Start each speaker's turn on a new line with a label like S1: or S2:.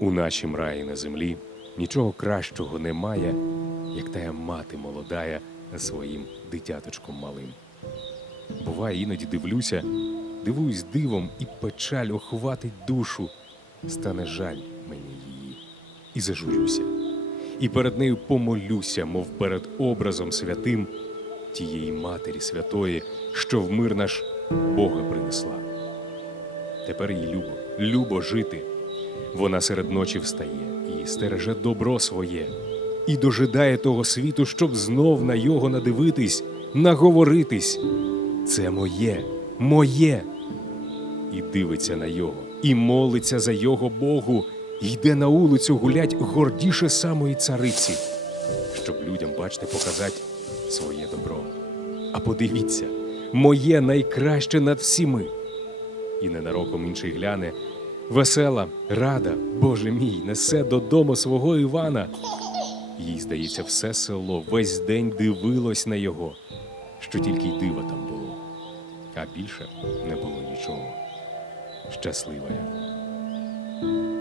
S1: У нашім раї на землі нічого кращого немає, як тая мати молодая своїм дитяточком малим. Буває, іноді дивлюся, дивуюсь дивом, і печаль охватить душу. Стане жаль мені її, і зажурюся. І перед нею помолюся, мов перед образом святим тієї Матері Святої, що в мир наш Бога принесла. Тепер їй любо, любо жити. Вона серед ночі встає і стереже добро своє, і дожидає того світу, щоб знов на його надивитись, наговоритись. Це моє, моє. І дивиться на його, і молиться за його Богу, йде на вулицю гулять гордіше самої цариці, щоб людям, бачите, показати своє добро. А подивіться, моє найкраще над всіми. І ненароком інший гляне, весела, рада, Боже мій, несе додому свого Івана. Їй, здається, все село весь день дивилось на його, що тільки й дива там було, а більше не було нічого. Щаслива я.